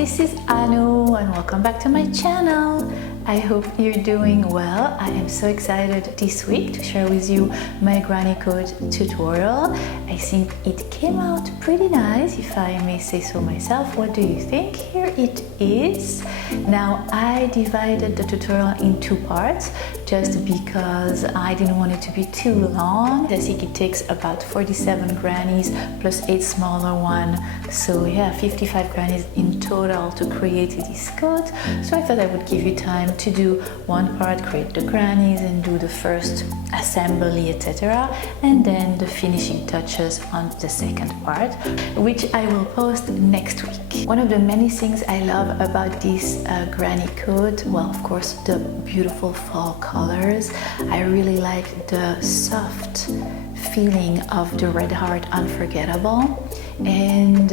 this is Annoo and welcome back to my channel. I hope you're doing well. I am so excited this week to share with you my granny coat tutorial. I think it came out pretty nice, if I may say so myself. What do you think? Here it is. Now I divided the tutorial in two parts just because I didn't want it to be too long. I think it takes about 47 grannies plus 8 smaller ones. So yeah, 55 grannies in total to create this coat. So I thought I would give you time to do one part, create the grannies and do the first assembly, etc. And then the finishing touches on the second part, which I will post next week. One of the many things I love about this granny coat, well, of course, the beautiful fall colors. I really like the soft feeling of the Red Heart Unforgettable, and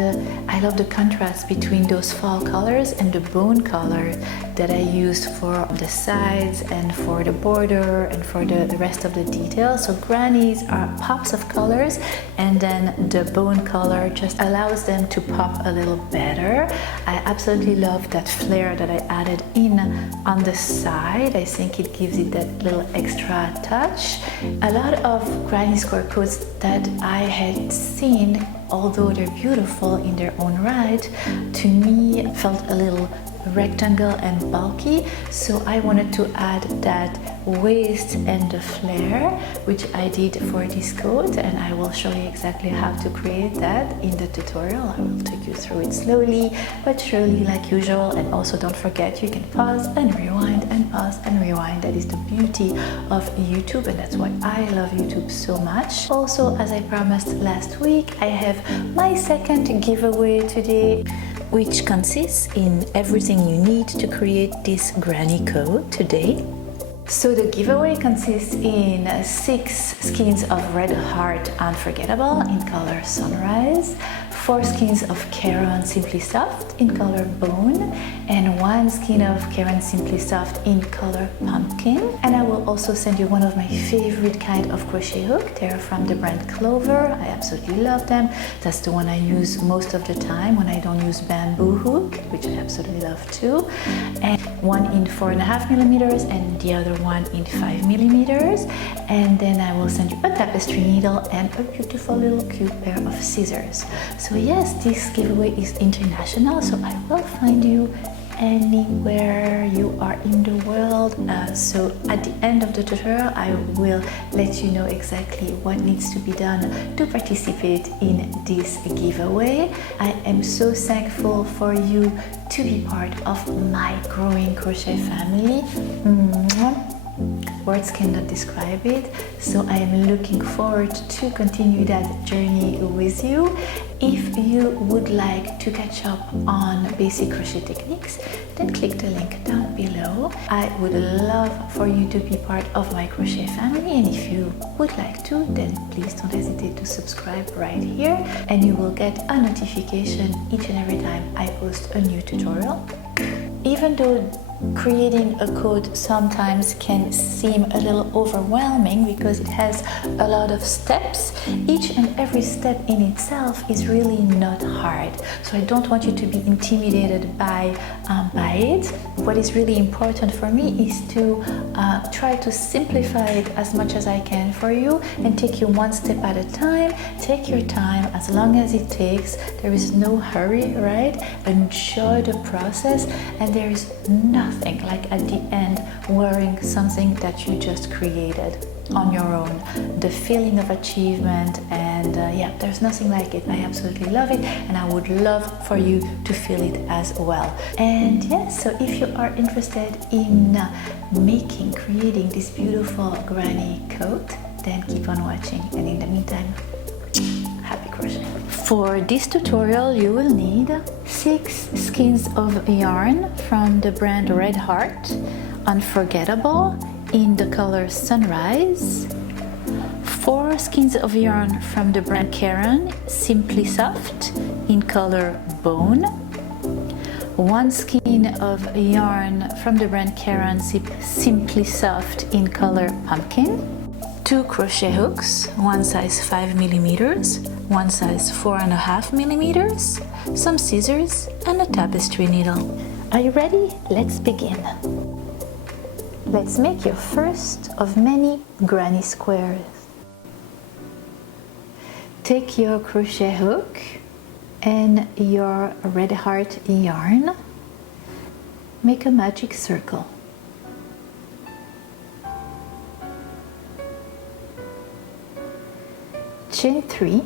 I love the contrast between those fall colors and the bone color that I used for the sides and for the border and for the rest of the details. So grannies are pops of colors, and then the bone color just allows them to pop a little better. I absolutely love that flare that I added in on the side. I think it gives it that little extra touch. A lot of granny square coats that I had seen, although they're beautiful in their own right, to me felt a little rectangle and bulky, so I wanted to add that waist and the flare, which I did for this coat, and I will show you exactly how to create that in the tutorial. I will take you through it slowly but surely, like usual. And also don't forget, you can pause and rewind and pause and rewind. That is the beauty of YouTube, and that's why I love YouTube so much. Also, as I promised last week, I have my second giveaway today, which consists in everything you need to create this granny coat today. So the giveaway consists in 6 skeins of Red Heart Unforgettable in color Sunrise, 4 skeins of Caron Simply Soft in color Bone, and 1 skein of Caron Simply Soft in color Pumpkin. And I will also send you one of my favorite kind of crochet hook. They're from the brand Clover. I absolutely love them. That's the one I use most of the time when I don't use bamboo hook, which I absolutely love too. And one in 4.5 millimeters and the other one in 5 millimeters. And then I will send you a tapestry needle and a beautiful little cute pair of scissors. So yes, this giveaway is international, so I will find you anywhere you are in the world. So at the end of the tutorial, I will let you know exactly what needs to be done to participate in this giveaway. I am so thankful for you to be part of my growing crochet family. Words cannot describe it, so I am looking forward to continue that journey with you. If you would like to catch up on basic crochet techniques, then click the link down below. I would love for you to be part of my crochet family, and if you would like to, then please don't hesitate to subscribe right here, and you will get a notification each and every time I post a new tutorial. Even though creating a coat sometimes can seem a little overwhelming because it has a lot of steps, each and every step in itself is really not hard. So I don't want you to be intimidated by it. What is really important for me is to try to simplify it as much as I can for you and take you one step at a time. Take your time as long as it takes. There is no hurry, right? Enjoy the process, and there is nothing like at the end wearing something that you just created on your own. The feeling of achievement, and yeah, there's nothing like it. I absolutely love it, and I would love for you to feel it as well. And yeah, so if you are interested in creating this beautiful granny coat, then keep on watching, and in the meantime, happy crocheting. For this tutorial, you will need 6 skeins of yarn from the brand Red Heart Unforgettable in the color Sunrise, 4 skeins of yarn from the brand Caron Simply Soft in color Bone, 1 skein of yarn from the brand Caron Simply Soft in color Pumpkin, 2 crochet hooks, one size 5 millimeters, one size 4.5 millimeters, some scissors, and a tapestry needle. Are you ready? Let's begin. Let's make your first of many granny squares. Take your crochet hook and your red heart yarn. Make a magic circle. Chain 3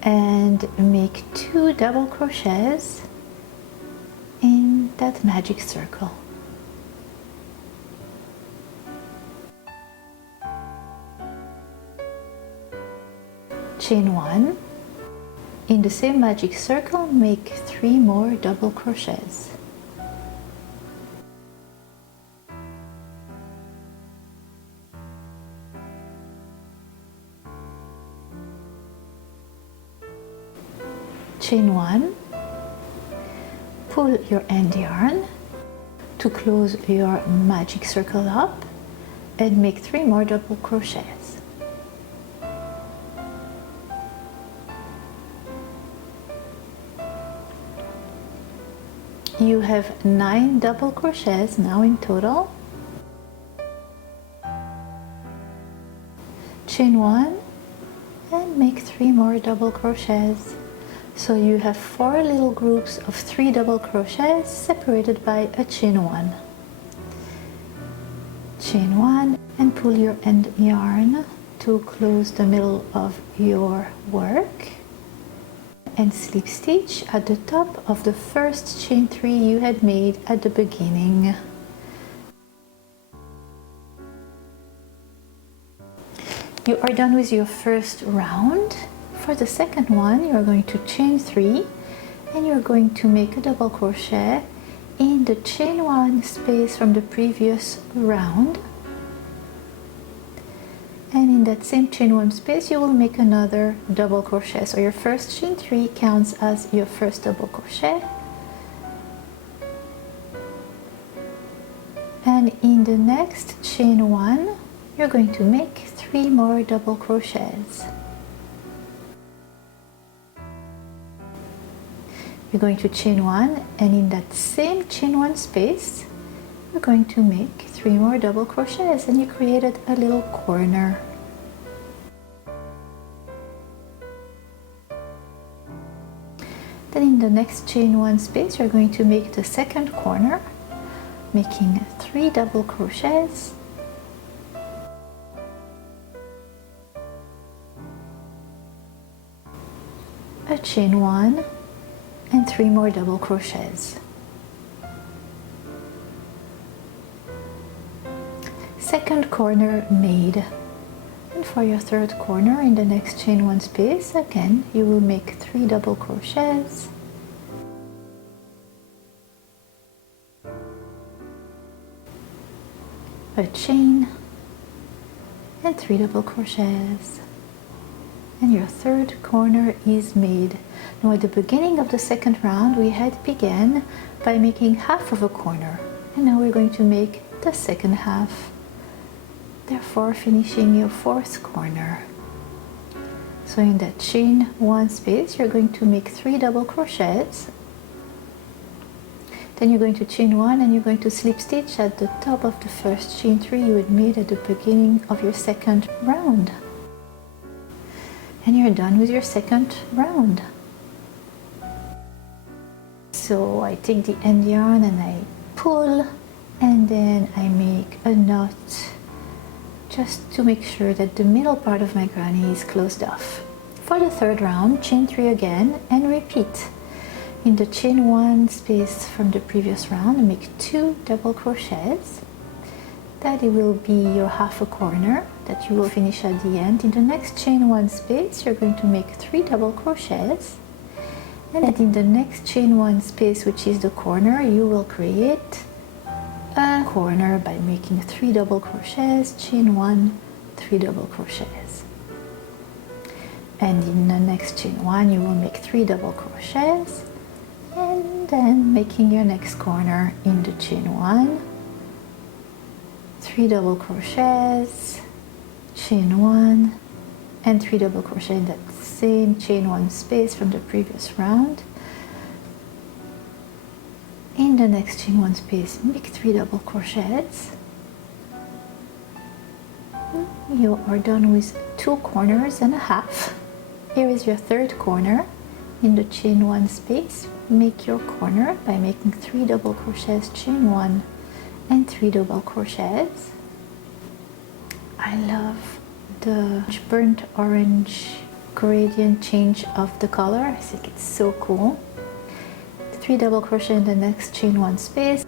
and make 2 double crochets in that magic circle. Chain 1. In the same magic circle, make 3 more double crochets. Chain 1, pull your end yarn to close your magic circle up and make 3 more double crochets. You have 9 double crochets now in total. Chain 1 and make 3 more double crochets. So you have 4 little groups of 3 double crochets separated by a chain 1. Chain 1 and pull your end yarn to close the middle of your work and slip stitch at the top of the first chain 3 you had made at the beginning. You are done with your first round. For the second one, you are going to chain 3 and you're going to make a double crochet in the chain 1 space from the previous round, and in that same chain 1 space you will make another double crochet. So your first chain 3 counts as your first double crochet, and in the next chain 1 you're going to make 3 more double crochets. You're going to chain 1 and in that same chain 1 space you're going to make 3 more double crochets, and you created a little corner. Then in the next chain 1 space you're going to make the second corner, making 3 double crochets, a chain 1 and 3 more double crochets. Second corner made. And for your third corner, in the next chain 1 space, again you will make 3 double crochets, a chain and 3 double crochets, and your third corner is made. Now at the beginning of the second round we had began by making half of a corner, and now we're going to make the second half, therefore finishing your fourth corner. So in that chain 1 space you're going to make 3 double crochets, then you're going to chain 1 and you're going to slip stitch at the top of the first chain 3 you had made at the beginning of your second round, and you're done with your second round. So I take the end yarn and I pull, and then I make a knot just to make sure that the middle part of my granny is closed off. For the third round, chain 3 again and repeat. In the chain 1 space from the previous round, make 2 double crochets. That it will be your half a corner that you will finish at the end. In the next chain 1 space you're going to make 3 double crochets, and in the next chain 1 space, which is the corner, you will create a corner by making 3 double crochets, chain 1, 3 double crochets, and in the next chain 1 you will make 3 double crochets, and then making your next corner in the chain 1, 3 double crochets, chain 1, and 3 double crochet in that same chain 1 space from the previous round. In the next chain 1 space, make 3 double crochets. You are done with 2 corners and a half. Here is your third corner. In the chain 1 space, make your corner by making 3 double crochets, chain 1, and 3 double crochets. I love the burnt orange gradient change of the color. I think it's so cool. 3 double crochet in the next chain 1 space,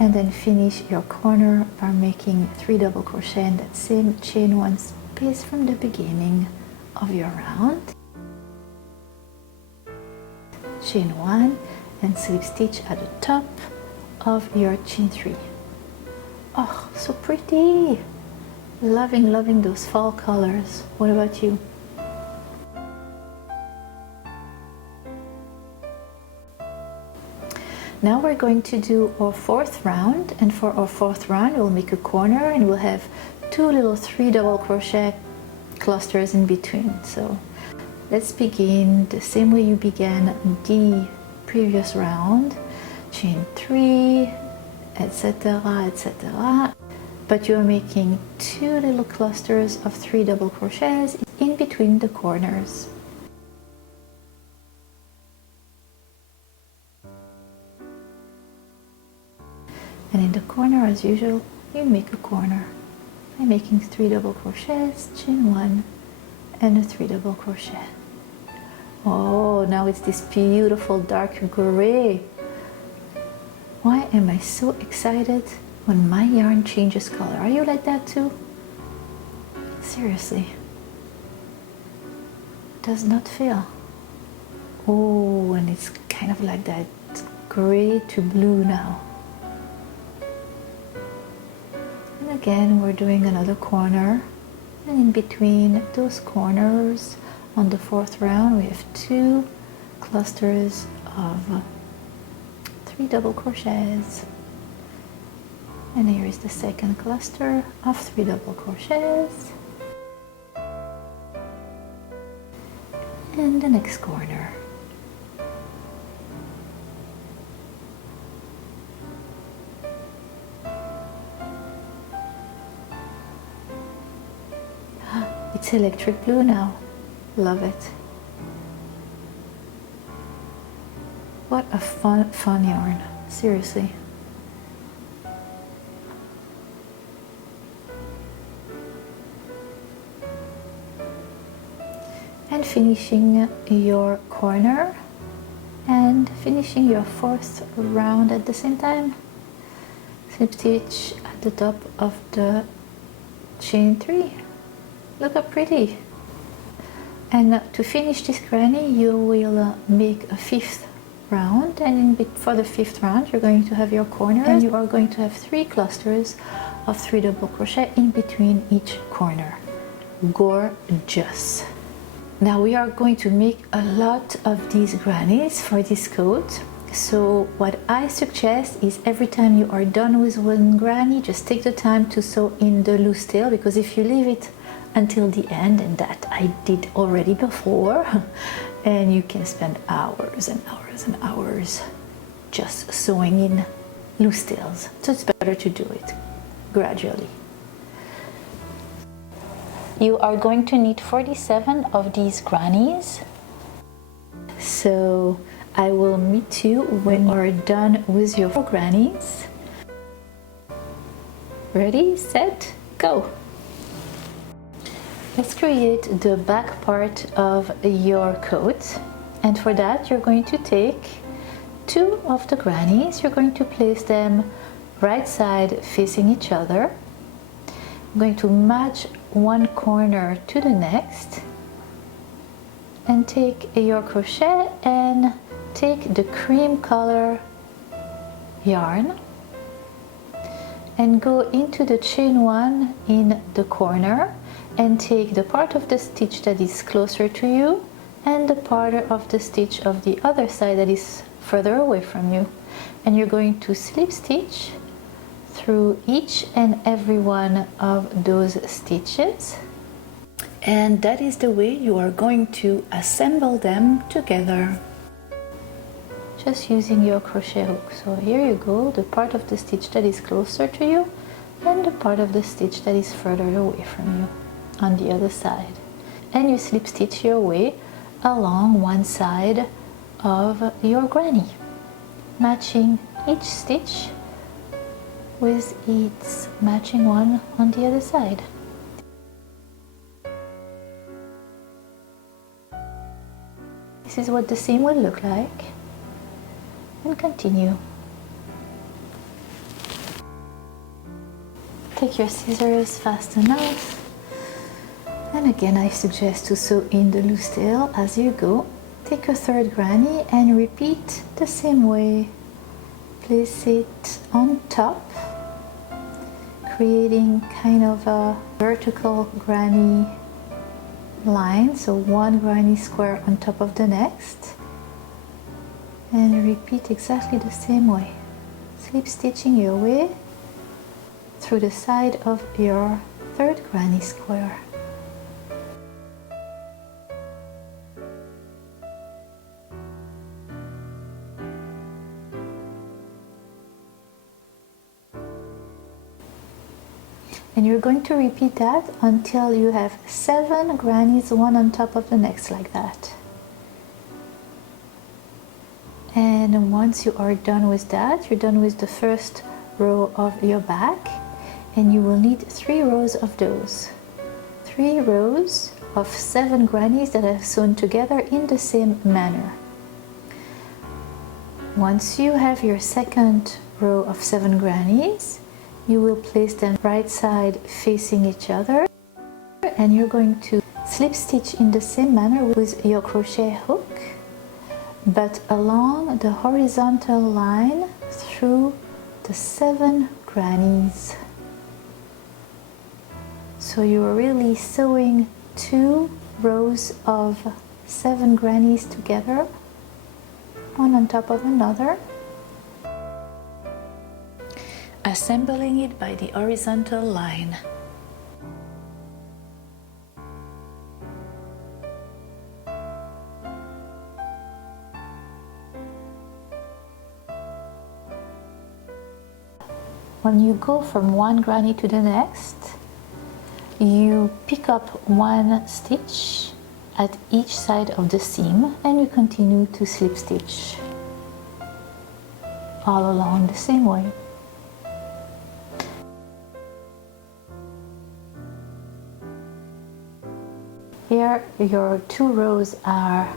and then finish your corner by making 3 double crochet in that same chain 1 space from the beginning of your round. Chain 1 and slip stitch at the top of your chain 3. Oh, so pretty! Loving those fall colors. What about you? Now we're going to do our 4th round, and for our 4th round we'll make a corner and we'll have 2 little 3 double crochet clusters in between. So let's begin the same way you began the previous round, chain 3, etc, etc, but you're making 2 little clusters of 3 double crochets in between the corners. And in the corner, as usual, you make a corner by making 3 double crochets, chain 1, and a 3 double crochet. Oh, now it's this beautiful dark gray. Why am I so excited when my yarn changes color? Are you like that too? Seriously. Does not fail. Oh, and it's kind of like that gray to blue now. Again, we're doing another corner, and in between those corners on the 4th round we have 2 clusters of 3 double crochets, and here is the second cluster of 3 double crochets, and the next corner. It's electric blue now. Love it. What a fun yarn. Seriously. And finishing your corner and finishing your 4th round at the same time. Slip stitch at the top of the chain 3. Look how pretty. And to finish this granny, you will make a 5th round, and for the 5th round you're going to have your corner, and you are going to have 3 clusters of 3 double crochet in between each corner. Gorgeous. Now we are going to make a lot of these grannies for this coat. So what I suggest is every time you are done with one granny, just take the time to sew in the loose tail, because if you leave it until the end, and that I did already before, and you can spend hours and hours and hours just sewing in loose tails. So it's better to do it gradually. You are going to need 47 of these grannies. So I will meet you when you are done with your 4 grannies. Ready, set, go! Let's create the back part of your coat, and for that you're going to take 2 of the grannies. You're going to place them right side facing each other. I'm going to match one corner to the next, and take your crochet and take the cream color yarn and go into the chain 1 in the corner, and take the part of the stitch that is closer to you and the part of the stitch of the other side that is further away from you, and you're going to slip stitch through each and every one of those stitches, and that is the way you are going to assemble them together, just using your crochet hook. So here you go, the part of the stitch that is closer to you and the part of the stitch that is further away from you on the other side, and you slip stitch your way along one side of your granny, matching each stitch with its matching one on the other side. This is what the seam will look like, and continue. Take your scissors fast enough, and again I suggest to sew in the loose tail as you go. Take a third granny and repeat the same way. Place it on top, creating kind of a vertical granny line, so one granny square on top of the next, and repeat exactly the same way, slip stitching your way through the side of your third granny square. And you're going to repeat that until you have 7 grannies, one on top of the next, like that. And once you are done with that, you're done with the first row of your back, and you will need 3 rows of those. 3 rows of 7 grannies that are sewn together in the same manner. Once you have your second row of 7 grannies, you will place them right side facing each other, and you're going to slip stitch in the same manner with your crochet hook, but along the horizontal line through the 7 grannies. So you're really sewing 2 rows of 7 grannies together, one on top of another, assembling it by the horizontal line. When you go from one granny to the next, you pick up 1 stitch at each side of the seam, and you continue to slip stitch all along the same way. Here your 2 rows are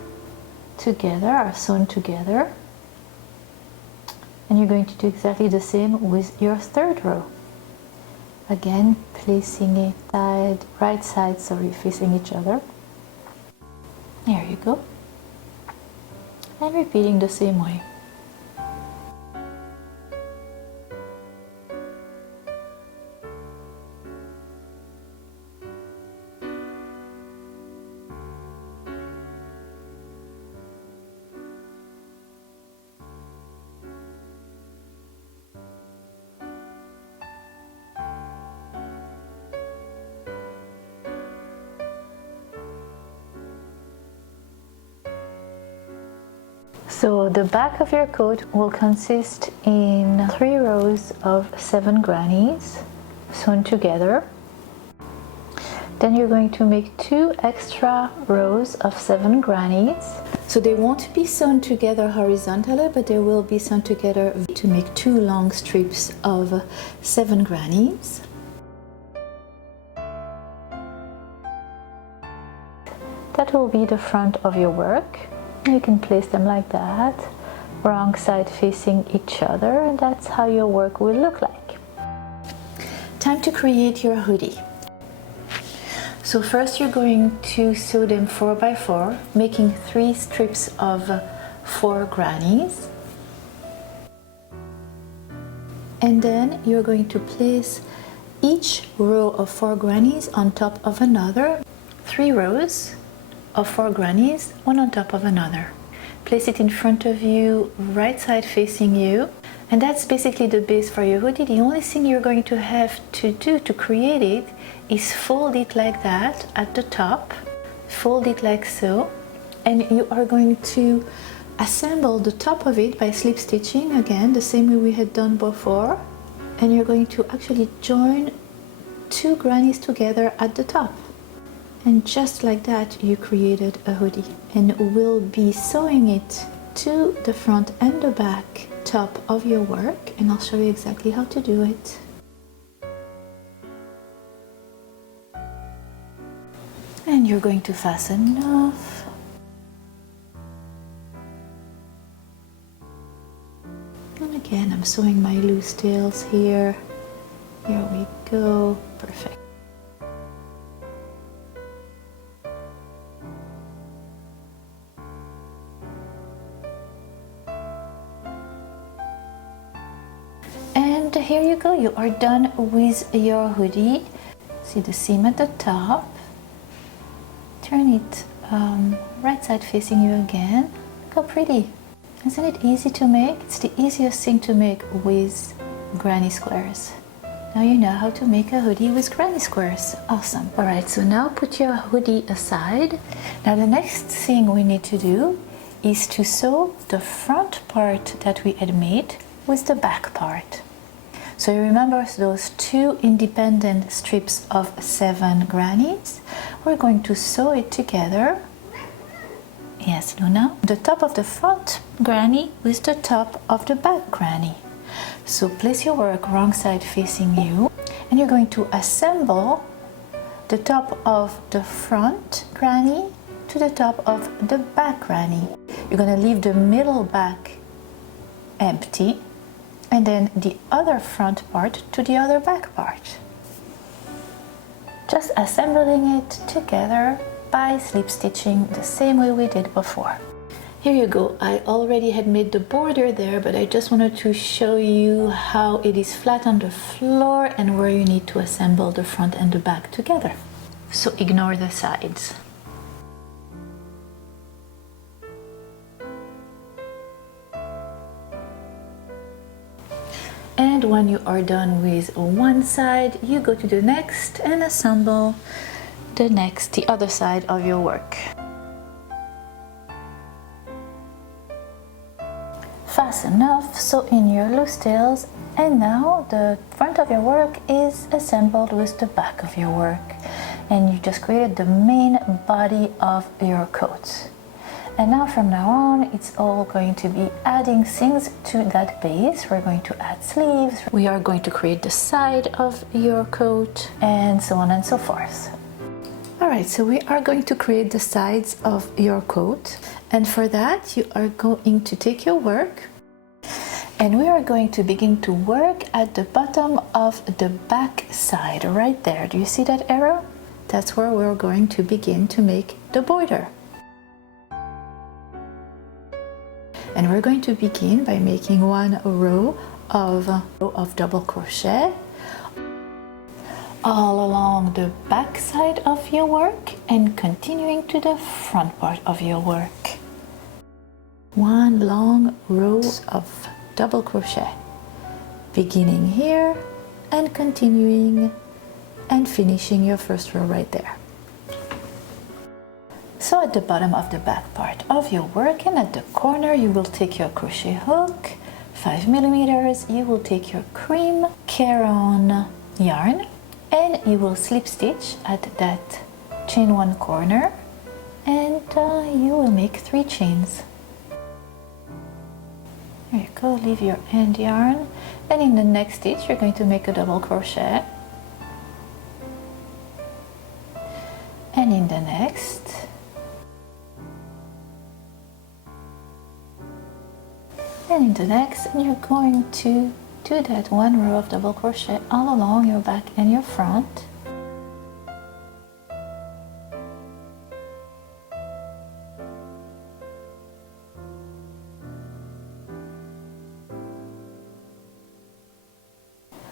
sewn together, and you're going to do exactly the same with your third row. Again, placing it right side, facing each other. There you go. And repeating the same way. So the back of your coat will consist in 3 rows of 7 grannies sewn together. Then you're going to make 2 extra rows of 7 grannies. So they won't be sewn together horizontally, but they will be sewn together to make 2 long strips of 7 grannies. That will be the front of your work. You can place them like that, wrong side facing each other, and that's how your work will look like. Time to create your hoodie. So first you're going to sew them 4 by 4, making 3 strips of 4 grannies. And then you're going to place each row of 4 grannies on top of another, 3 rows of 4 grannies, one on top of another. Place it in front of you, right side facing you. And that's basically the base for your hoodie. The only thing you're going to have to do to create it is fold it like that at the top. Fold it like so. And you are going to assemble the top of it by slip stitching, again, the same way we had done before. And you're going to actually join two grannies together at the top. And just like that, you created a hoodie. And we'll be sewing it to the front and the back top of your work, and I'll show you exactly how to do it. And you're going to fasten off. And again, I'm sewing my loose tails here. Here we go. Perfect. And here you go, you are done with your hoodie. See the seam at the top. Turn it right side facing you again. Look how pretty. Isn't it easy to make? It's the easiest thing to make with granny squares. Now you know how to make a hoodie with granny squares. Awesome. Alright, so now put your hoodie aside. Now the next thing we need to do is to sew the front part that we had made with the back part. So you remember those two independent strips of 7 grannies? We're going to sew it together. Yes, Luna. The top of the front granny with the top of the back granny. So place your work wrong side facing you, and you're going to assemble the top of the front granny to the top of the back granny. You're going to leave the middle back empty, and then the other front part to the other back part. Just assembling it together by slip stitching the same way we did before. Here you go, I already had made the border there, but I just wanted to show you how it is flat on the floor and where you need to assemble the front and the back together. So ignore the sides. And when you are done with one side, you go to the next and assemble the other side of your work. Fasten off, sew in your loose tails, and now the front of your work is assembled with the back of your work, and you just created the main body of your coat. And now from now on, it's all going to be adding things to that base. We're going to add sleeves, we are going to create the side of your coat, and so on and so forth. Alright, so we are going to create the sides of your coat, and for that you are going to take your work and we are going to begin to work at the bottom of the back side right there. Do you see that arrow? That's where we're going to begin to make the border. And we're going to begin by making one row of double crochet all along the back side of your work and continuing to the front part of your work. One long row of double crochet, beginning here and continuing and finishing your first row right there. So at the bottom of the back part of your work and at the corner, you will take your crochet hook, 5 millimeters, you will take your cream Caron yarn, and you will slip stitch at that chain 1 corner, and you will make 3 chains. There you go, leave your end yarn, and in the next stitch you're going to make a double crochet, and in the next, and in the next, and you're going to do that one row of double crochet all along your back and your front.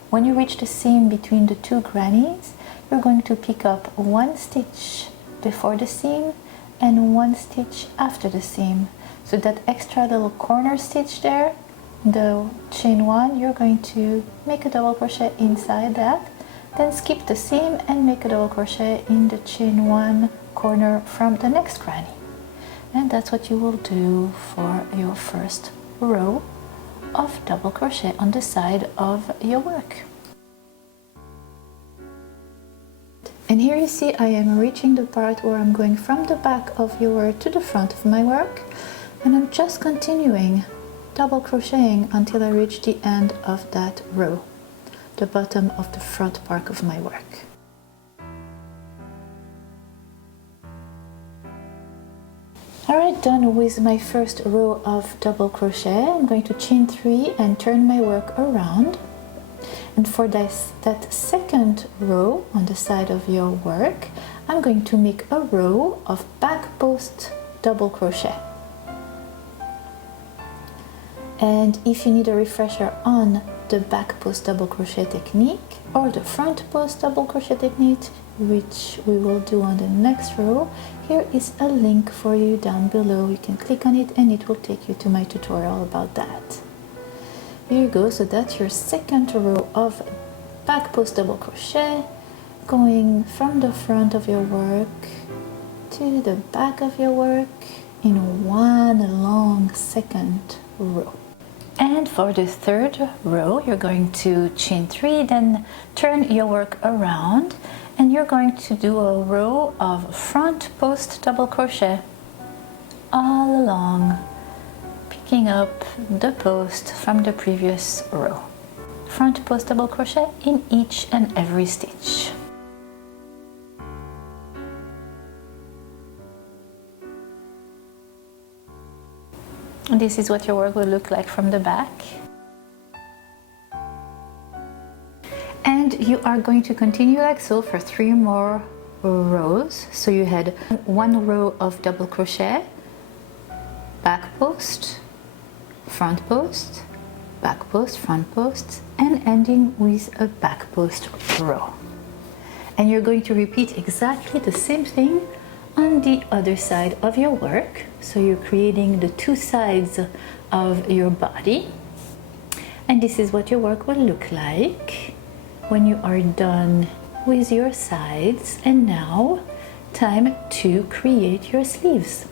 When you reach the seam between the 2 grannies, you're going to pick up 1 stitch before the seam and 1 stitch after the seam. So that extra little corner stitch there, the chain 1, you're going to make a double crochet inside that, then skip the seam and make a double crochet in the chain 1 corner from the next granny. And that's what you will do for your first row of double crochet on the side of your work. And here you see I am reaching the part where I'm going from the back of your work to the front of my work, and I'm just continuing double crocheting until I reach the end of that row, the bottom of the front part of my work. Alright, done with my first row of double crochet. I'm going to chain 3 and turn my work around. And for that second row on the side of your work, I'm going to make a row of back post double crochet. And if you need a refresher on the back post double crochet technique or the front post double crochet technique, which we will do on the next row, here is a link for you down below. You can click on it and it will take you to my tutorial about that. Here you go, so that's your second row of back post double crochet, going from the front of your work to the back of your work in one long second row. And for the third row, you're going to chain 3, then turn your work around, and you're going to do a row of front post double crochet all along, picking up the post from the previous row. Front post double crochet in each and every stitch. And this is what your work will look like from the back. And you are going to continue like so for 3 more rows. So you had 1 row of double crochet, back post, front post, back post, front post, and ending with a back post row. And you're going to repeat exactly the same thing on the other side of your work. So you're creating the 2 sides of your body, and this is what your work will look like when you are done with your sides. And now time to create your sleeves.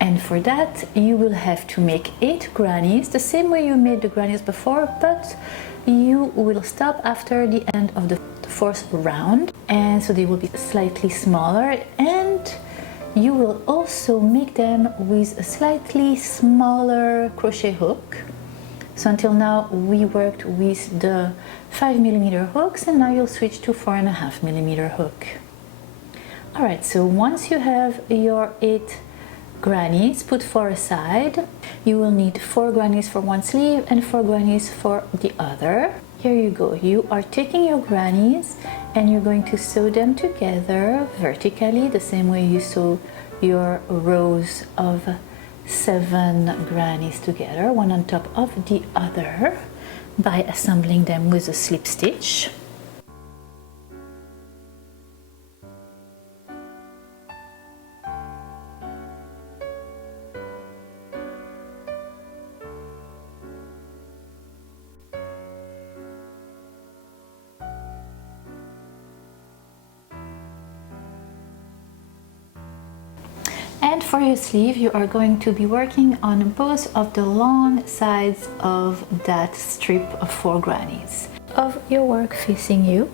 And for that you will have to make 8 grannies, the same way you made the grannies before, but you will stop after the end of the 4th round, and so they will be slightly smaller, and you will also make them with a slightly smaller crochet hook. So until now we worked with the 5mm hooks, and now you'll switch to 4.5mm hook. Alright, so once you have your 8 grannies put 4 aside, you will need 4 grannies for one sleeve and 4 grannies for the other. Here you go, you are taking your grannies and you're going to sew them together vertically, the same way you sew your rows of 7 grannies together, one on top of the other, by assembling them with a slip stitch. And for your sleeve, you are going to be working on both of the long sides of that strip of 4 grannies of your work facing you.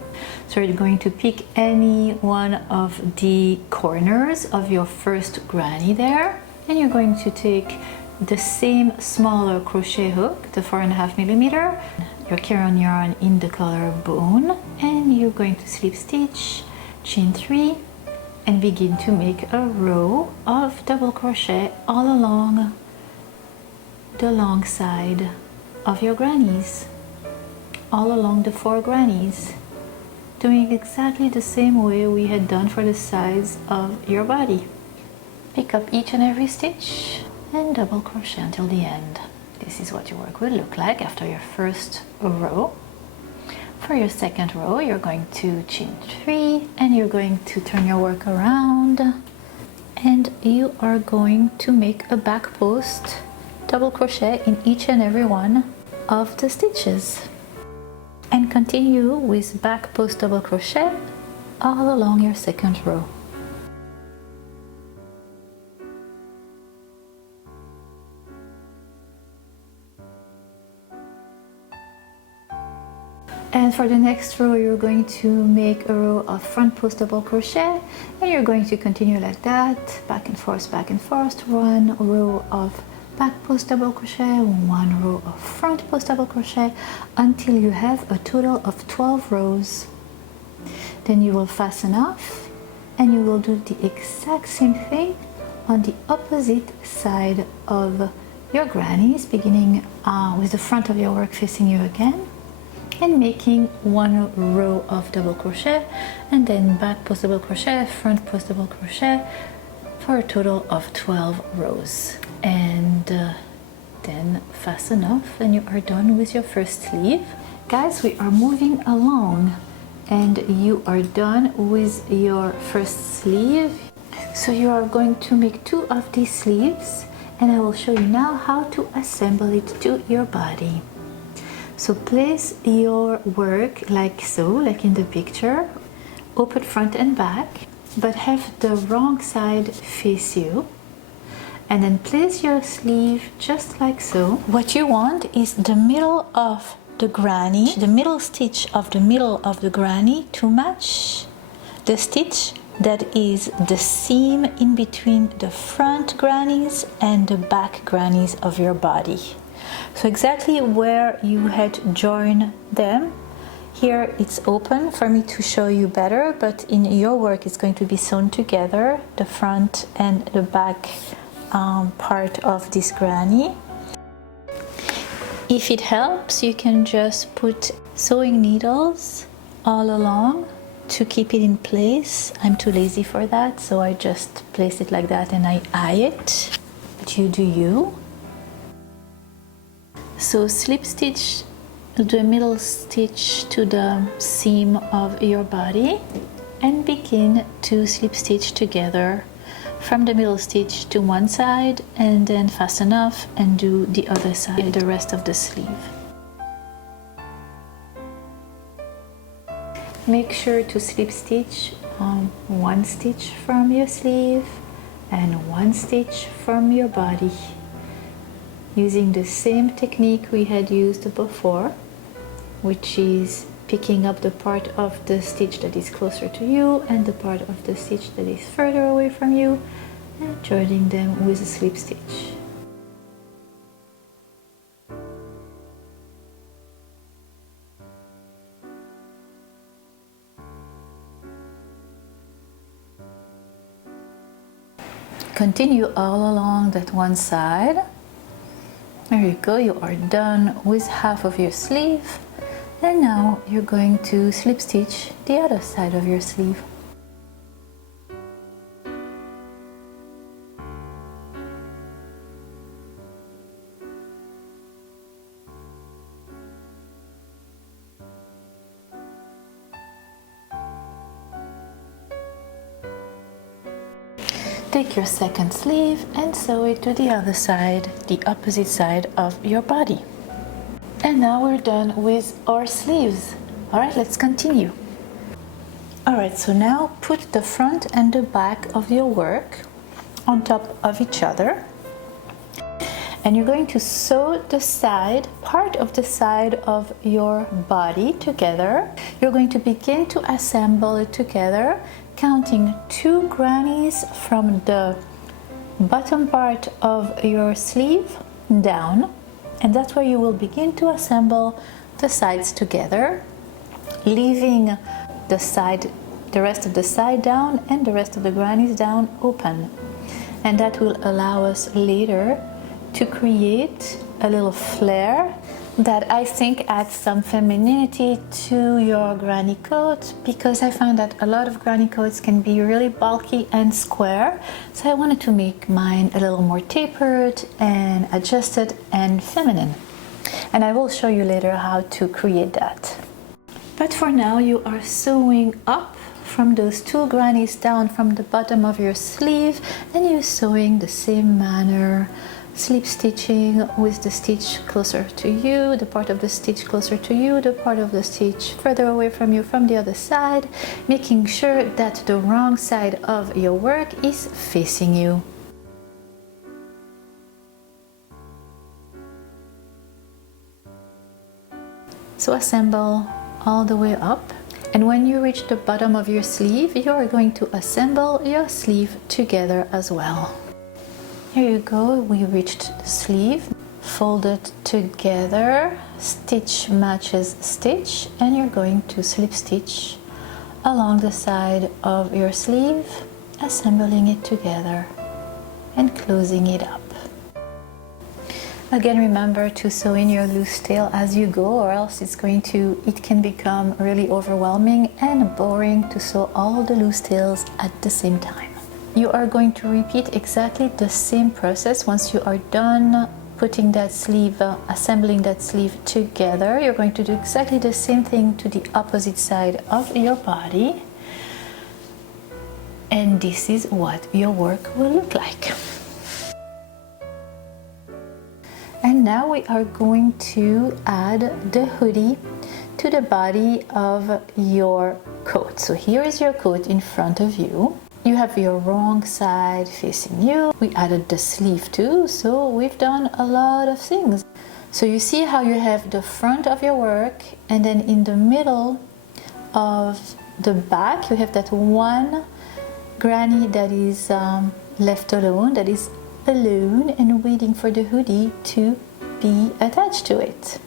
So you're going to pick any one of the corners of your first granny there, and you're going to take the same smaller crochet hook, the 4.5mm, your Caron yarn in the color Bone, and you're going to slip stitch, chain 3, and begin to make a row of double crochet all along the long side of your grannies, all along the 4 grannies, doing exactly the same way we had done for the sides of your body. Pick up each and every stitch and double crochet until the end. This is what your work will look like after your first row. For your second row, you're going to chain 3 and you're going to turn your work around, and you are going to make a back post double crochet in each and every one of the stitches, and continue with back post double crochet all along your second row. And for the next row, you're going to make a row of front post double crochet, and you're going to continue like that, back and forth, one row of back post double crochet, one row of front post double crochet, until you have a total of 12 rows. Then you will fasten off, and you will do the exact same thing on the opposite side of your grannies, beginning with the front of your work facing you again, and making one row of double crochet, and then back post double crochet, front post double crochet, for a total of 12 rows. And then fasten off, and you are done with your first sleeve. Guys, we are moving along, and you are done with your first sleeve. So you are going to make 2 of these sleeves, and I will show you now how to assemble it to your body. So place your work like so, like in the picture, open front and back, but have the wrong side face you, and then place your sleeve just like so. What you want is the middle of the granny, the middle stitch of the middle of the granny to match the stitch that is the seam in between the front grannies and the back grannies of your body. So exactly where you had joined them. Here it's open for me to show you better, but in your work it's going to be sewn together, the front and the back part of this granny. If it helps, you can just put sewing needles all along to keep it in place. I'm too lazy for that, so I just place it like that and I eye it. But you do you. So slip stitch the middle stitch to the seam of your body and begin to slip stitch together from the middle stitch to one side, and then fasten off and do the other side, the rest of the sleeve. Make sure to slip stitch one stitch from your sleeve and one stitch from your body, using the same technique we had used before, which is picking up the part of the stitch that is closer to you and the part of the stitch that is further away from you, and joining them with a slip stitch. Continue all along that one side. There you go, you are done with half of your sleeve, and now you're going to slip stitch the other side of your sleeve. Take your second sleeve and sew it to the other side, the opposite side of your body. And now we're done with our sleeves. Alright, let's continue. Alright, so now put the front and the back of your work on top of each other. And you're going to sew the side, part of the side of your body together. You're going to begin to assemble it together, counting 2 grannies from the bottom part of your sleeve down, and that's where you will begin to assemble the sides together, leaving the rest of the side down and the rest of the grannies down open. And that will allow us later to create a little flare that I think adds some femininity to your granny coat, because I find that a lot of granny coats can be really bulky and square, so I wanted to make mine a little more tapered and adjusted and feminine, and I will show you later how to create that. But for now, you are sewing up from those 2 grannies down from the bottom of your sleeve, and you're sewing the same manner, slip stitching with the stitch closer to you, the part of the stitch closer to you, the part of the stitch further away from you from the other side, making sure that the wrong side of your work is facing you. So assemble all the way up, and when you reach the bottom of your sleeve, you are going to assemble your sleeve together as well. Here you go, we reached the sleeve, fold it together, stitch matches stitch, and you're going to slip stitch along the side of your sleeve, assembling it together and closing it up. Again, remember to sew in your loose tail as you go, or else it can become really overwhelming and boring to sew all the loose tails at the same time. You are going to repeat exactly the same process once you are done putting that sleeve, assembling that sleeve together. You're going to do exactly the same thing to the opposite side of your body, and this is what your work will look like. And now we are going to add the hoodie to the body of your coat. So here is your coat in front of you. You have your wrong side facing you. We added the sleeve too, so we've done a lot of things. So you see how you have the front of your work, and then in the middle of the back you have that one granny that is left alone, that is alone and waiting for the hoodie to be attached to it.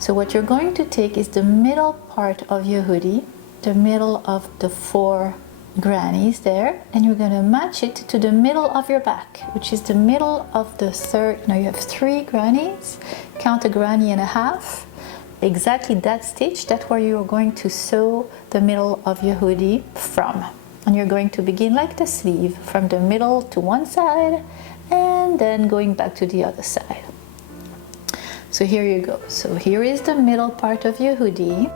So what you're going to take is the middle part of your hoodie, the middle of the 4 grannies there, and you're going to match it to the middle of your back, which is the middle of the 3rd. Now you have 3 grannies, count a granny and a half, exactly that stitch, that's where you're going to sew the middle of your hoodie from. And you're going to begin like the sleeve, from the middle to one side and then going back to the other side. So here you go. So here is the middle part of your hoodie.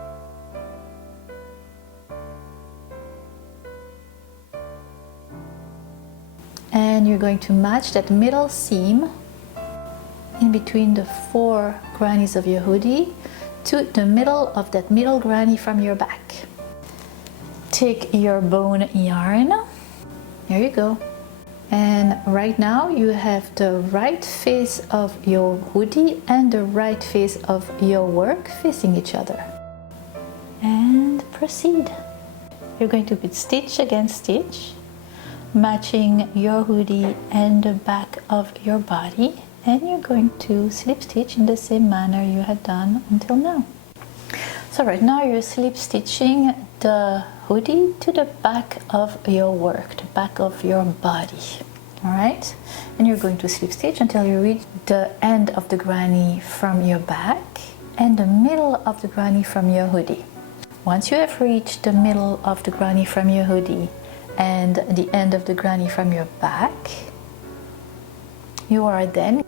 And you're going to match that middle seam in between the 4 grannies of your hoodie to the middle of that middle granny from your back. Take your bone yarn. There you go. And right now you have the right face of your hoodie and the right face of your work facing each other. And proceed. You're going to put stitch against stitch, matching your hoodie and the back of your body, and you're going to slip stitch in the same manner you had done until now. So right now you're slip stitching the hoodie to the back of your work, the back of your body. Alright? And you're going to slip stitch until you reach the end of the granny from your back and the middle of the granny from your hoodie. Once you have reached the middle of the granny from your hoodie and the end of the granny from your back, you are then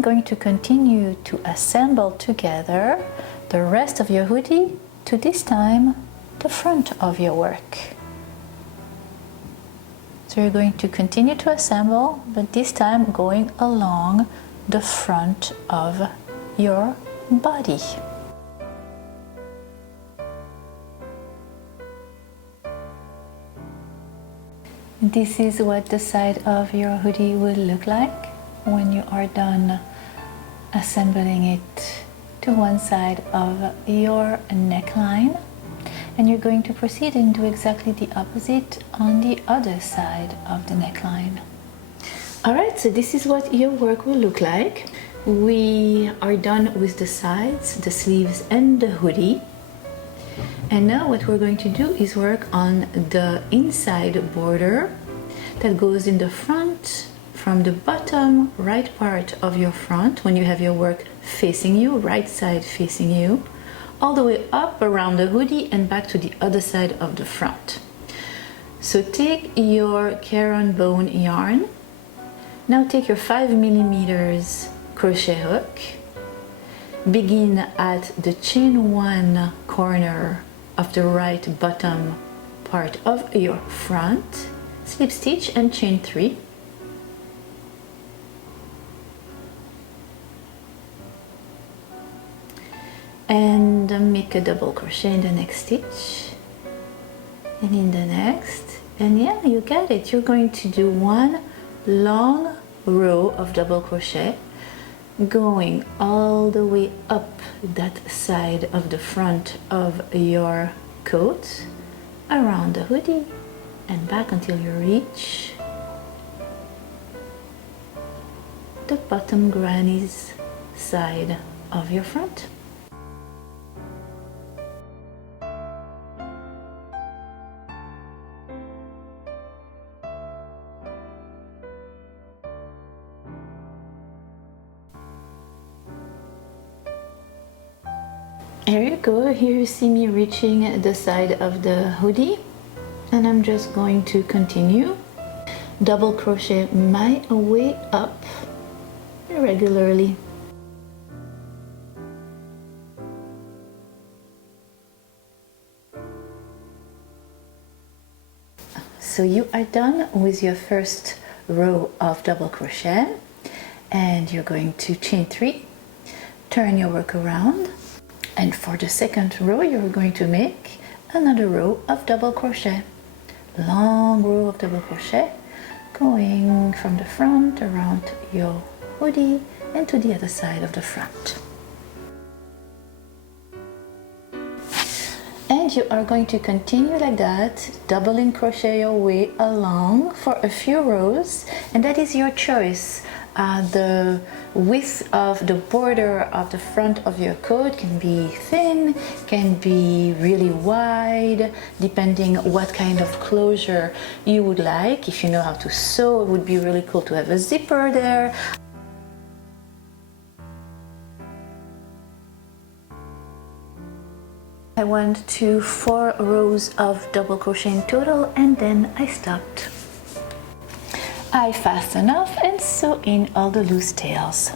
going to continue to assemble together the rest of your hoodie to this time the front of your work. So you're going to continue to assemble, but this time going along the front of your body. This is what the side of your hoodie will look like when you are done assembling it to one side of your neckline, and you're going to proceed and do exactly the opposite on the other side of the neckline. Alright, so this is what your work will look like. We are done with the sides, the sleeves and the hoodie, and now what we're going to do is work on the inside border that goes in the front, from the bottom right part of your front when you have your work facing you, right side facing you, all the way up around the hoodie and back to the other side of the front. So take your Caron bone yarn. Now take your 5mm crochet hook. Begin at the chain 1 corner of the right bottom part of your front. Slip stitch and chain 3. And make a double crochet in the next stitch and in the next, and yeah, you got it. You're going to do one long row of double crochet going all the way up that side of the front of your coat, around the hoodie and back until you reach the bottom granny's side of your front. Here you go. Here you see me reaching the side of the hoodie, and I'm just going to continue double crochet my way up regularly. So you are done with your first row of double crochet, and you're going to chain 3, turn your work around, and for the second row you're going to make another row of double crochet, long row of double crochet going from the front around your hoodie and to the other side of the front. And you are going to continue like that, doubling crochet your way along for a few rows, and that is your choice. The width of the border of the front of your coat can be thin, can be really wide, depending what kind of closure you would like. If you know how to sew, it would be really cool to have a zipper there. I went to 4 rows of double crochet in total, and then I stopped. I fasten off and sew in all the loose tails.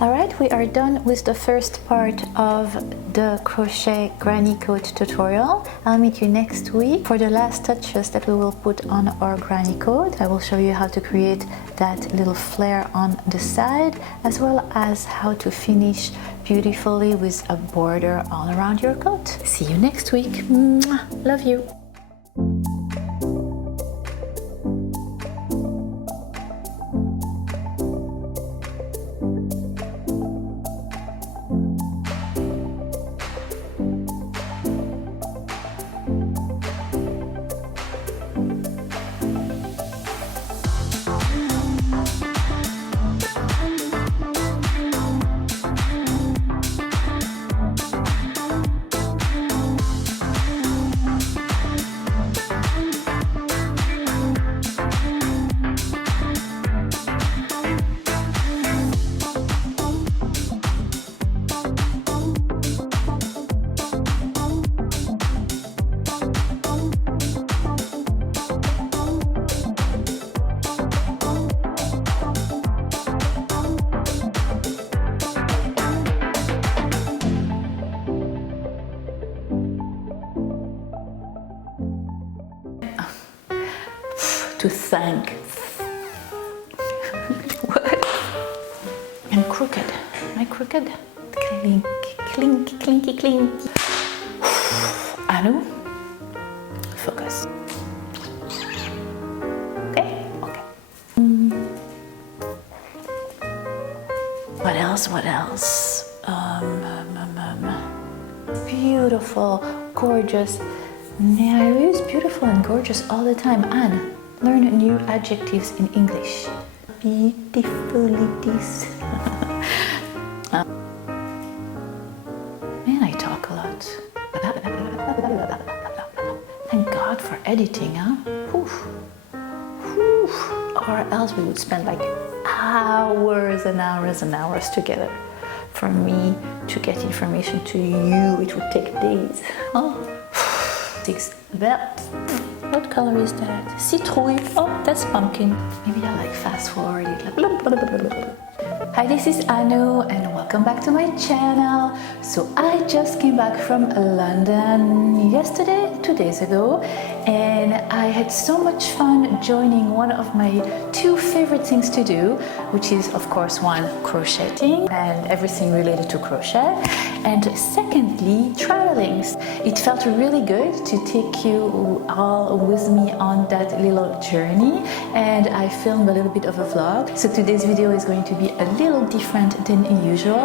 Alright, we are done with the first part of the crochet granny coat tutorial. I'll meet you next week for the last touches that we will put on our granny coat. I will show you how to create that little flare on the side, as well as how to finish beautifully with a border all around your coat. See you next week. Mwah. Love you. To thank. What? And crooked. My crooked. Clink, clink, clinky, clink. Annoo, focus. Okay, okay. What else? What else? Beautiful, gorgeous. Yeah, I use beautiful and gorgeous all the time. Anne, learn new adjectives in English. Beautifulities. Man, I talk a lot. Thank God for editing, huh? Whew. Whew. Or else we would spend like hours and hours and hours together. for me to get information to you. It would take days. Oh, what color is that? Citrouille. Oh, that's pumpkin. Maybe I like fast forward it. Like blah, blah, blah, blah, blah. Hi, this is Annoo and welcome back to my channel. So I just came back from London yesterday, 2 days ago, and I had so much fun joining one of my two favorite things to do, which is of course one, crocheting and everything related to crochet, and secondly, traveling. It felt really good to take you all with me on that little journey, and I filmed a little bit of a vlog. So today's video is going to be a little different than usual.